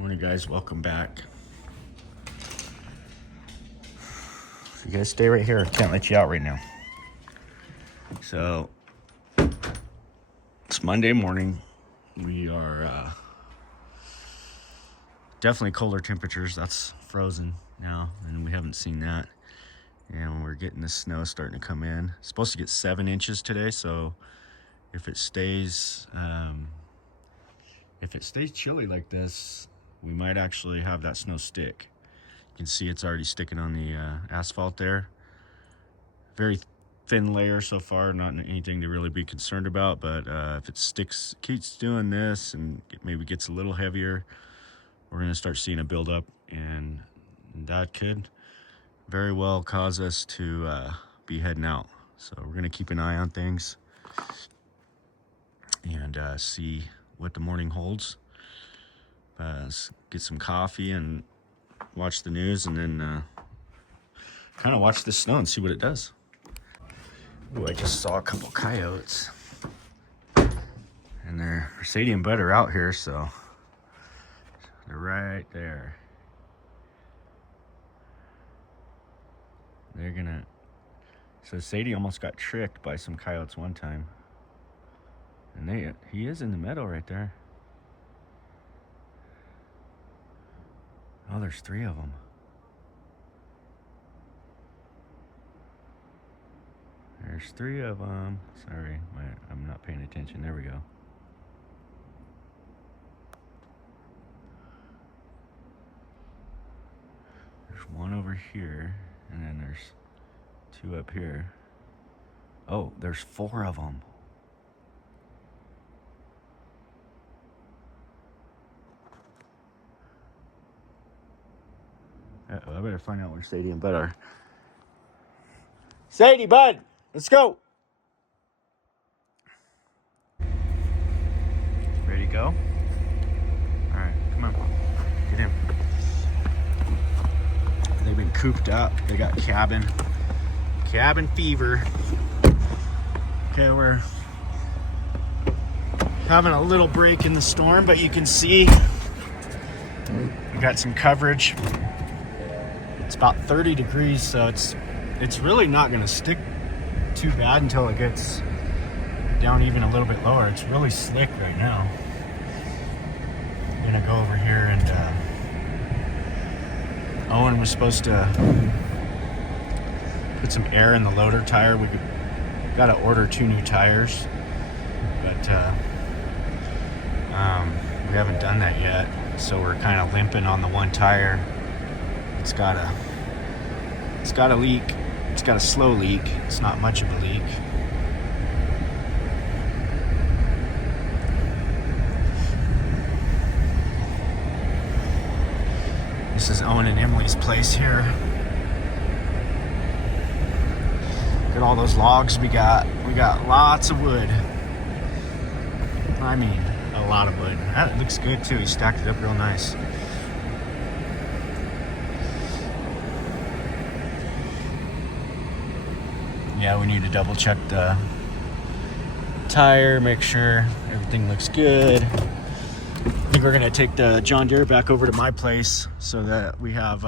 Morning, guys. Welcome back. You guys stay right here. I can't let you out right now. So it's Monday morning. We are definitely colder temperatures. That's frozen now, and we haven't seen that. And we're getting the snow starting to come in. It's supposed to get 7 inches today, so if it stays chilly like this, we might actually have that snow stick. You can see it's already sticking on the asphalt there. Very thin layer so far, not anything to really be concerned about, but if it keeps doing this and it maybe gets a little heavier, we're going to start seeing a buildup, and that could very well cause us to be heading out. So we're going to keep an eye on things and see what the morning holds. Get some coffee and watch the news, and then kind of watch the snow and see what it does. Ooh, I just saw a couple coyotes, and they're Sadie and Bud are out here, so they're right there. They're gonna. So Sadie almost got tricked by some coyotes one time, and he is in the meadow right there. Oh, there's 3 of them. There's 3 of them. Sorry, I'm not paying attention. There we go. There's 1 over here, and then there's 2 up here. Oh, there's 4 of them. I better find out where Sadie and Bud are. Sadie, Bud, let's go. Ready to go? All right, come on, get in. They've been cooped up. They got cabin fever. Okay, we're having a little break in the storm, but you can see we got some coverage. It's about 30 degrees, so it's really not going to stick too bad until it gets down even a little bit lower. It's really slick right now. I'm going to go over here, and Owen was supposed to put some air in the loader tire. We got to order 2 new tires, but we haven't done that yet, so we're kind of limping on the 1 tire. It's got a leak. It's got a slow leak. It's not much of a leak. This is Owen and Emily's place here. Look at all those logs we got. We got lots of wood. I mean, a lot of wood. That looks good too. He stacked it up real nice. Yeah, we need to double check the tire, make sure everything looks good. I think we're gonna take the John Deere back over to my place so that we have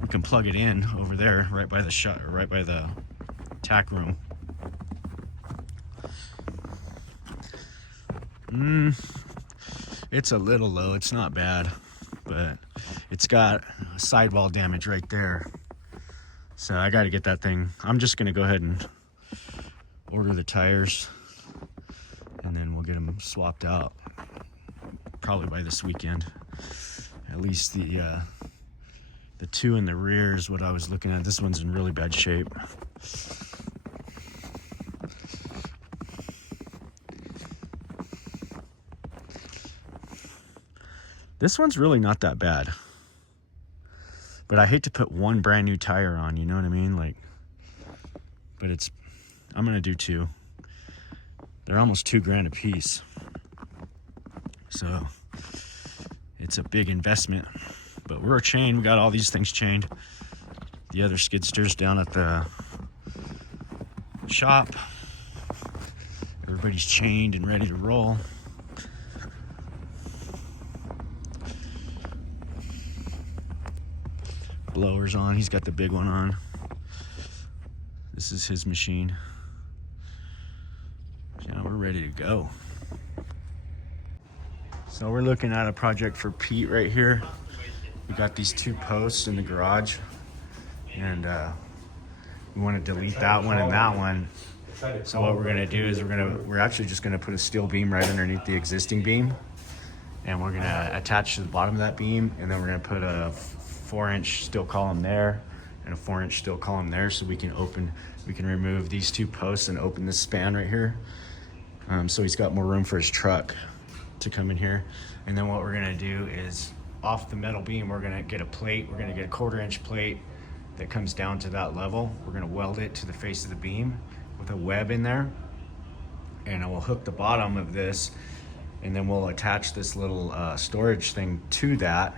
we can plug it in over there, right by the tack room. It's a little low. It's not bad, but it's got sidewall damage right there. So I got to get that thing. I'm just going to go ahead and order the tires, and then we'll get them swapped out probably by this weekend. At least the 2 in the rear is what I was looking at. This one's in really bad shape. This one's really not that bad. But I hate to put 1 brand new tire on, you know what I mean? But I'm gonna do 2. They're almost $2,000 a piece. So it's a big investment, but we're chained. We got all these things chained. The other skid steers down at the shop. Everybody's chained and ready to roll. Blower's on. He's got the big one on. This is his machine. Now we're ready to go. So we're looking at a project for Pete right here. We got these 2 posts in the garage, and we want to delete that one and that one. So what we're gonna do is we're actually just gonna put a steel beam right underneath the existing beam, and we're gonna attach to the bottom of that beam, and then we're gonna put a 4-inch steel column there and a 4-inch steel column there, so we can remove these 2 posts and open this span right here. So he's got more room for his truck to come in here. And then what we're gonna do is, off the metal beam, we're gonna get a plate. We're gonna get a 1/4-inch plate that comes down to that level. We're gonna weld it to the face of the beam with a web in there, and I will hook the bottom of this, and then we'll attach this little storage thing to that,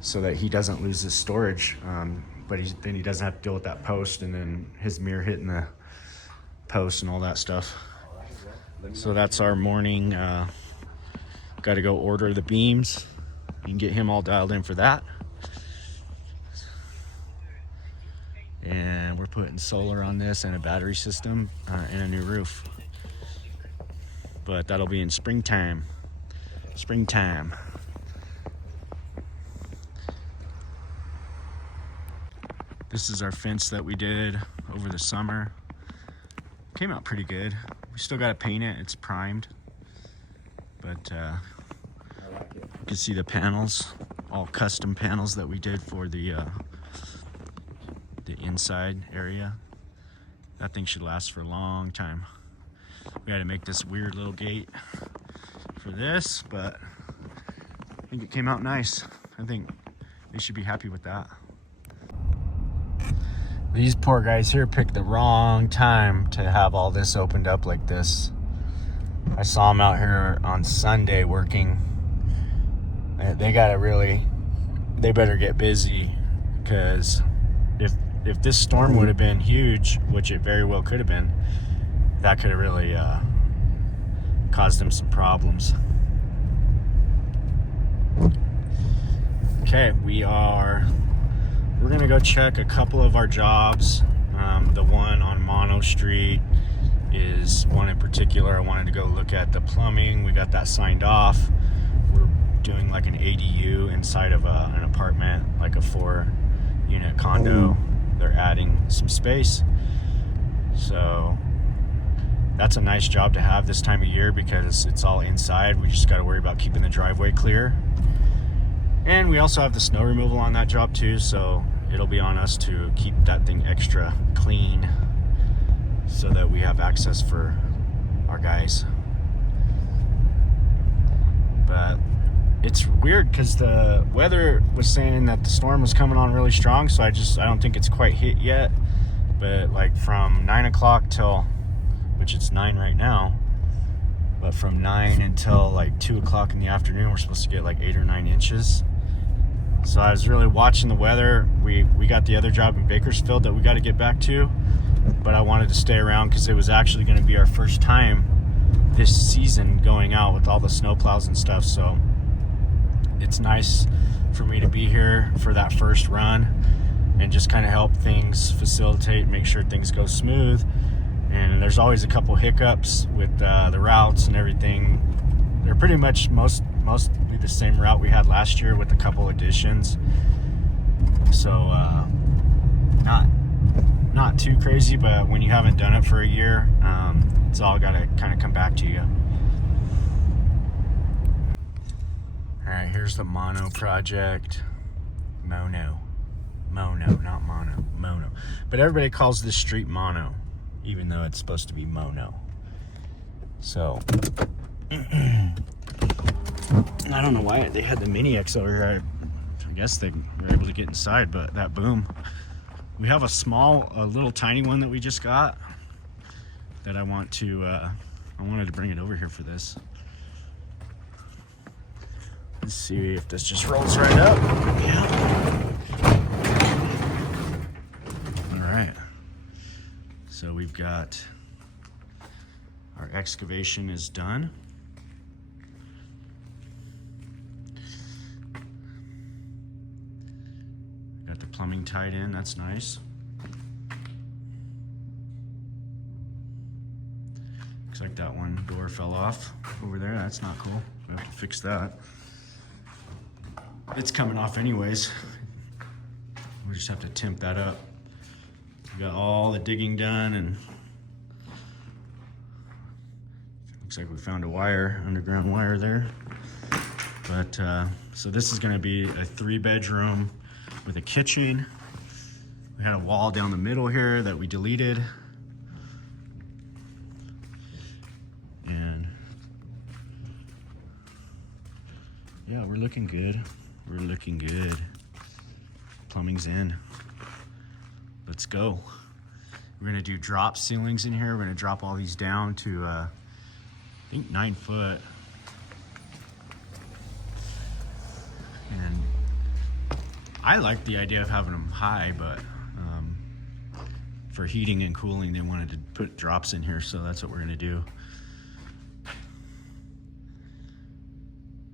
so that he doesn't lose his storage, but then he doesn't have to deal with that post and then his mirror hitting the post and all that stuff. So that's our morning. Got to go order the beams. You can get him all dialed in for that. And we're putting solar on this and a battery system and a new roof. But that'll be in springtime. Springtime. This is our fence that we did over the summer. Came out pretty good. We still got to paint it. It's primed. But you can see the panels, all custom panels that we did for the inside area. That thing should last for a long time. We had to make this weird little gate for this, but I think it came out nice. I think they should be happy with that. These poor guys here picked the wrong time to have all this opened up like this. I saw them out here on Sunday working. They better get busy, because if this storm would have been huge, which it very well could have been, that could have really caused them some problems. Okay, we're gonna go check a couple of our jobs. The one on Mono Street is one in particular. I wanted to go look at the plumbing. We got that signed off. We're doing like an ADU inside of an apartment, like a 4-unit condo. They're adding some space. So that's a nice job to have this time of year, because it's all inside. We just got to worry about keeping the driveway clear. And we also have the snow removal on that job too, so it'll be on us to keep that thing extra clean, so that we have access for our guys. But it's weird, because the weather was saying that the storm was coming on really strong, so I don't think it's quite hit yet. But like from 9 o'clock till, which it's 9 right now, but from 9 until like 2 o'clock in the afternoon, we're supposed to get like 8 or 9 inches. So I was really watching the weather. We got the other job in Bakersfield that we got to get back to, but I wanted to stay around because it was actually going to be our first time this season going out with all the snow plows and stuff. So it's nice for me to be here for that first run and just kind of help things facilitate, make sure things go smooth. And there's always a couple hiccups with the routes and everything. They're pretty much mostly the same route we had last year with a couple additions. So not too crazy, but when you haven't done it for a year, it's all got to kind of come back to you. All right, here's the Mono project. Mono, not Mono, Mono. But everybody calls this street Mono, even though it's supposed to be Mono. So I don't know why they had the Mini X over here. I guess they were able to get inside, but that boom. We have a little tiny one that we just got that I wanted to bring it over here for this. Let's see if this just rolls right up. Yeah. All right. So we've got, our excavation is done. Got the plumbing tied in, that's nice. Looks like that one door fell off over there. That's not cool. We have to fix that. It's coming off anyways. We just have to temp that up. We got all the digging done, and looks like we found a wire, underground wire there. But so this is going to be a 3-bedroom with a kitchen. We had a wall down the middle here that we deleted. And yeah, we're looking good. We're looking good. Plumbing's in. Let's go. We're gonna do drop ceilings in here. We're gonna drop all these down to I think 9 foot. And I like the idea of having them high, but for heating and cooling, they wanted to put drops in here, so that's what we're gonna do.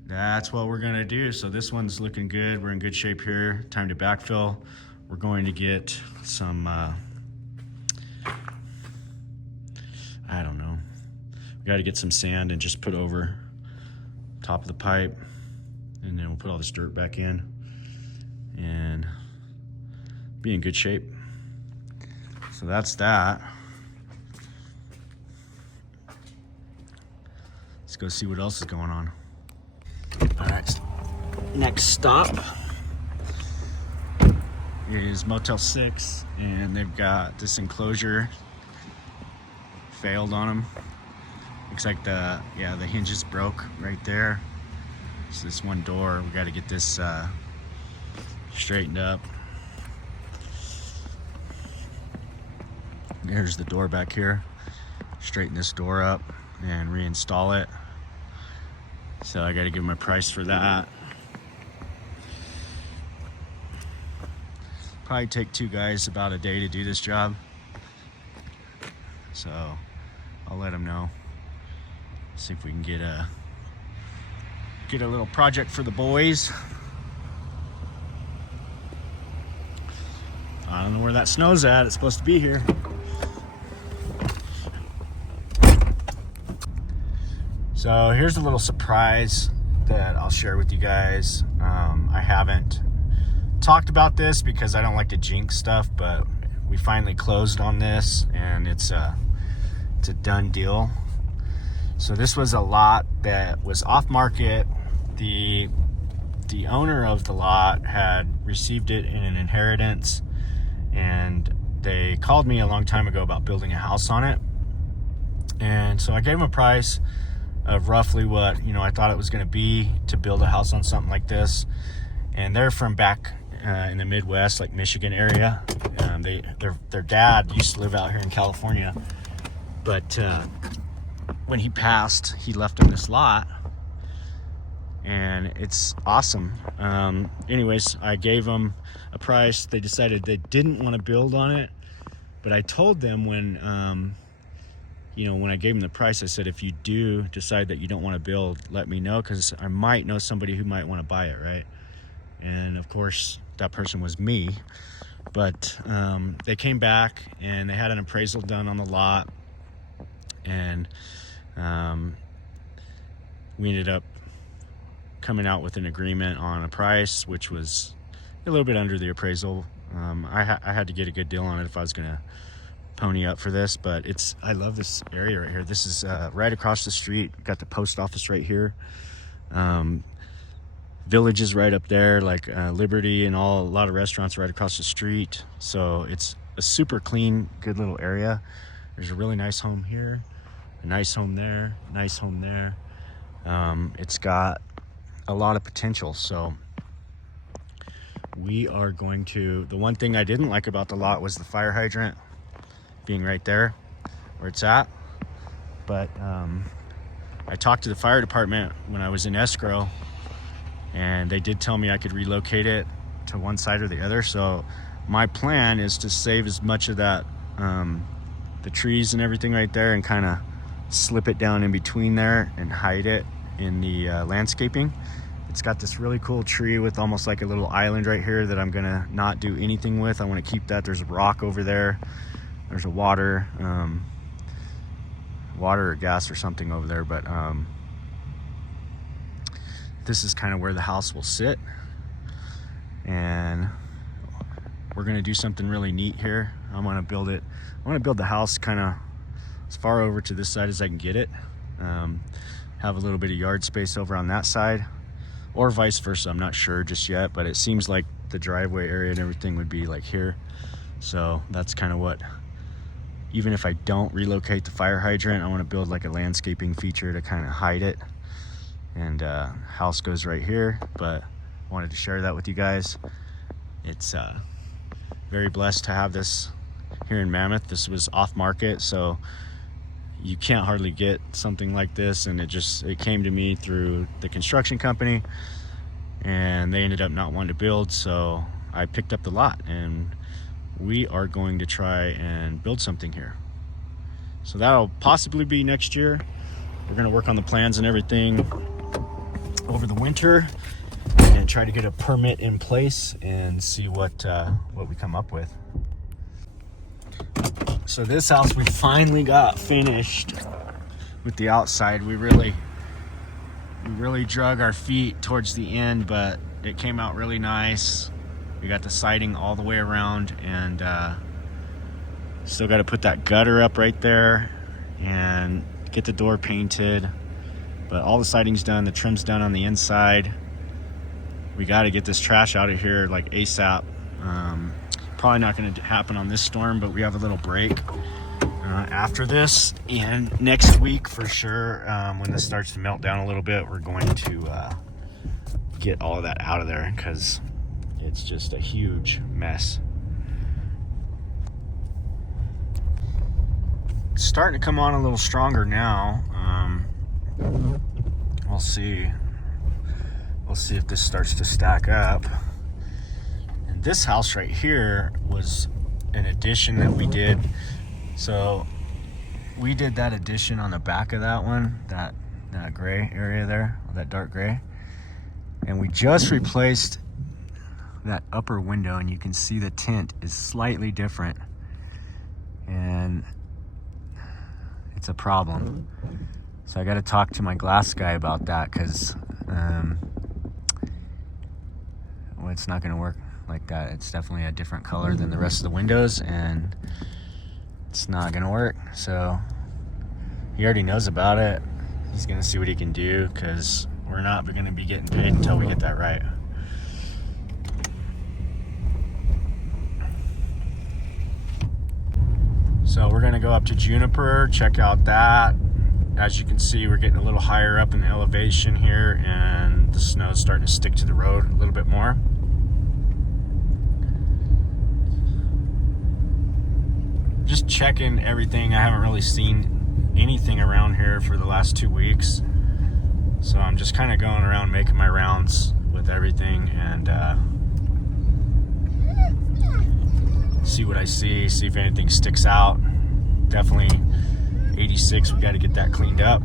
That's what we're gonna do. So this one's looking good. We're in good shape here. Time to backfill. We're going to get some, I don't know. We gotta get some sand and just put over top of the pipe, and then we'll put all this dirt back in and be in good shape. So that's that. Let's go see what else is going on. All right, next stop is Motel 6, and they've got this enclosure failed on them. Looks like the hinges broke right there. So this one door, we got to get this straightened up. There's the door back here. Straighten this door up and reinstall it. So I got to give them a price for that. Probably take 2 guys about a day to do this job. So I'll let them know. See if we can get a little project for the boys. I don't know where that snow's at. It's supposed to be here. So here's a little surprise that I'll share with you guys. I haven't talked about this because I don't like to jinx stuff, but we finally closed on this, and it's a done deal. So this was a lot that was off market. The owner of the lot had received it in an inheritance, and they called me a long time ago about building a house on it. And so I gave them a price of roughly what I thought it was going to be to build a house on something like this. And they're from back in the Midwest, like Michigan area. Their dad used to live out here in California, but when he passed, he left them this lot, and it's awesome. Anyways, I gave them a price. They decided they didn't want to build on it, but I told them when when I gave them the price, I said, if you do decide that you don't want to build, let me know, because I might know somebody who might want to buy it, right? And of course, that person was me. But they came back, and they had an appraisal done on the lot, and we ended up coming out with an agreement on a price, which was a little bit under the appraisal. I had to get a good deal on it if I was going to pony up for this, but I love this area right here. This is right across the street. Got the post office right here. Villages right up there, like Liberty and a lot of restaurants right across the street. So it's a super clean, good little area. There's a really nice home here, a nice home there, nice home there. It's got a lot of potential. So we are going to, the one thing I didn't like about the lot was the fire hydrant being right there where it's at. But I talked to the fire department when I was in escrow, and they did tell me I could relocate it to one side or the other. So my plan is to save as much of that, the trees and everything right there, and kind of slip it down in between there and hide it in the landscaping. It's got this really cool tree with almost like a little island right here that I'm gonna not do anything with. I want to keep that. There's a rock over there. There's a water or gas or something over there, but this is kind of where the house will sit, and we're gonna do something really neat here. I want to build it. I want to build the house kind of as far over to this side as I can get it. Have a little bit of yard space over on that side, or vice versa. I'm not sure just yet, but it seems like the driveway area and everything would be like here. So that's kind of what, even if I don't relocate the fire hydrant, I want to build like a landscaping feature to kind of hide it. And house goes right here, but I wanted to share that with you guys. It's very blessed to have this here in Mammoth. This was off market, so you can't hardly get something like this, and it came to me through the construction company, and they ended up not wanting to build, so I picked up the lot, and we are going to try and build something here. So that'll possibly be next year. We're gonna work on the plans and everything over the winter and try to get a permit in place and see what we come up with. So this house we finally got finished with the outside. We really drug our feet towards the end, but it came out really nice. We got the siding all the way around, and still got to put that gutter up right there and get the door painted. But all the siding's done, the trim's done on the inside. We got to get this trash out of here like ASAP. Probably not going to happen on this storm, but we have a little break after this, and next week for sure, when this starts to melt down a little bit, we're going to get all of that out of there because it's just a huge mess. It's starting to come on a little stronger now. We'll see if this starts to stack up. And this house right here was an addition that we did. So we did that addition on the back of that one, that gray area there, that dark gray. And we just replaced that upper window, and you can see the tint is slightly different. And it's a problem. So I got to talk to my glass guy about that, because well, it's not going to work like that. It's definitely a different color than the rest of the windows, and it's not going to work. So he already knows about it. He's going to see what he can do, because we're not going to be getting paid until we get that right. So we're going to go up to Juniper, check out that. As you can see, we're getting a little higher up in the elevation here, and the snow's starting to stick to the road a little bit more. Just checking everything. I haven't really seen anything around here for the last 2 weeks. So I'm just kind of going around making my rounds with everything, and see what I see if anything sticks out. Definitely 86, we got to get that cleaned up.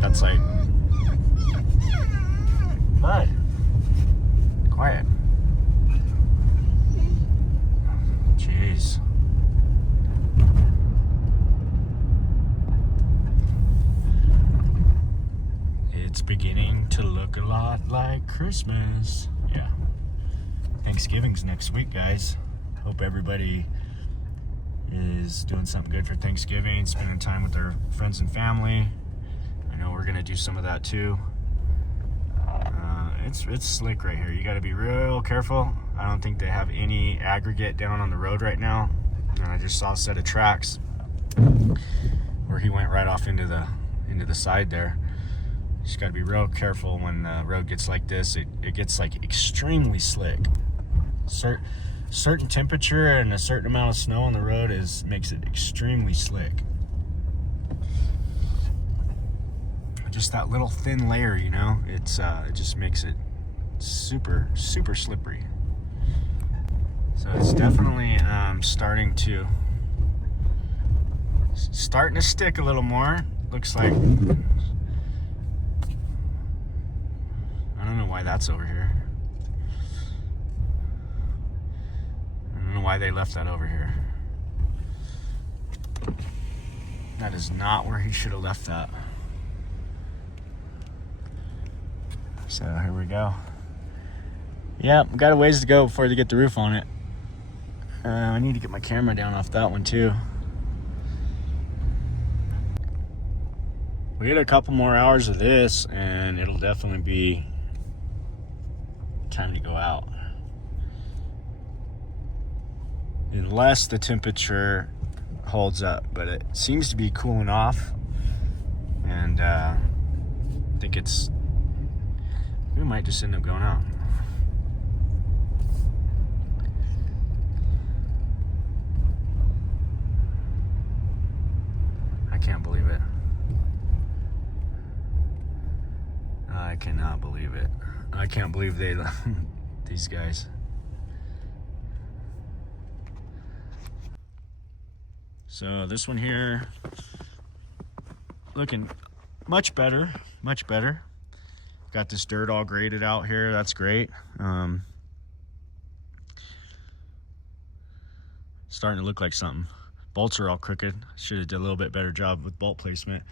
That's like, bud, quiet. Jeez. It's beginning to look a lot like Christmas. Yeah. Thanksgiving's next week, guys. Hope everybody is doing something good for Thanksgiving, spending time with their friends and family. I know we're gonna do some of that too. It's slick right here. You got to be real careful. I don't think they have any aggregate down on the road right now. And I just saw a set of tracks where he went right off into the side there. Just got to be real careful when the road gets like this. It gets like extremely slick. Certain temperature and a certain amount of snow on the road makes it extremely slick. Just that little thin layer, you know, it just makes it super slippery. So it's definitely starting to stick a little more. Looks like. All why that's over here. I don't know why they left that over here. That is not where he should have left that. So here we go. Yep, got a ways to go before they get the roof on it. I need to get my camera down off that one too. We get a couple more hours of this and it'll definitely be time to go out. Unless the temperature holds up, but it seems to be cooling off. And I think we might just end up going out. I can't believe it. I cannot believe it. I can't believe they these guys. So this one here looking much better, much better. Got this dirt all graded out here. That's great. Starting to look like something. Bolts are all crooked. Should have did a little bit better job with bolt placement.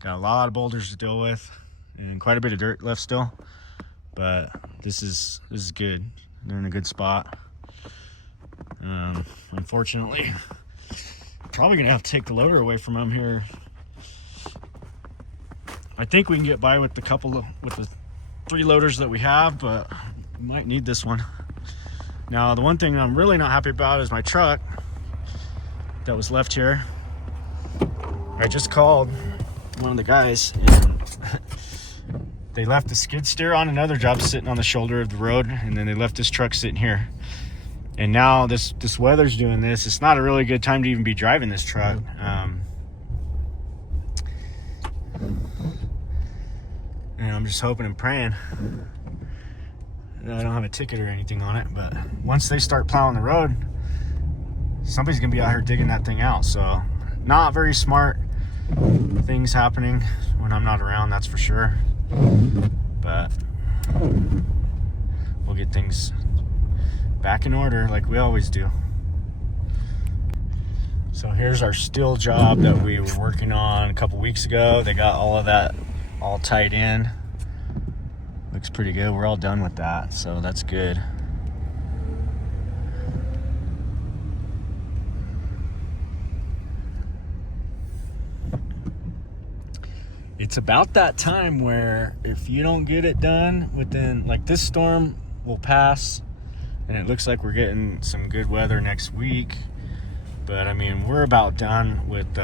Got a lot of boulders to deal with and quite a bit of dirt left still. But this is good. They're in a good spot. Unfortunately, probably gonna have to take the loader away from them here. I think we can get by with the 3 loaders that we have, but we might need this one. Now, the one thing I'm really not happy about is my truck that was left here. I just called one of the guys and they left the skid steer on another job sitting on the shoulder of the road, and then they left this truck sitting here. And now this weather's doing this. It's not a really good time to even be driving this truck. And I'm just hoping and praying that I don't have a ticket or anything on it. But once they start plowing the road, somebody's gonna be out here digging that thing out. So not very smart things happening when I'm not around, that's for sure. But we'll get things back in order like we always do. So here's our steel job that we were working on a couple weeks ago. They got all of that all tied in. Looks pretty good. We're all done with that, so that's good. It's about that time where if you don't get it done within, like, this storm will pass and it looks like we're getting some good weather next week. But I mean, we're about done with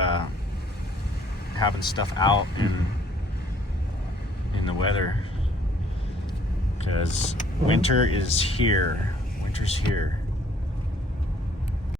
having stuff out in the weather, because winter is here. Winter's here.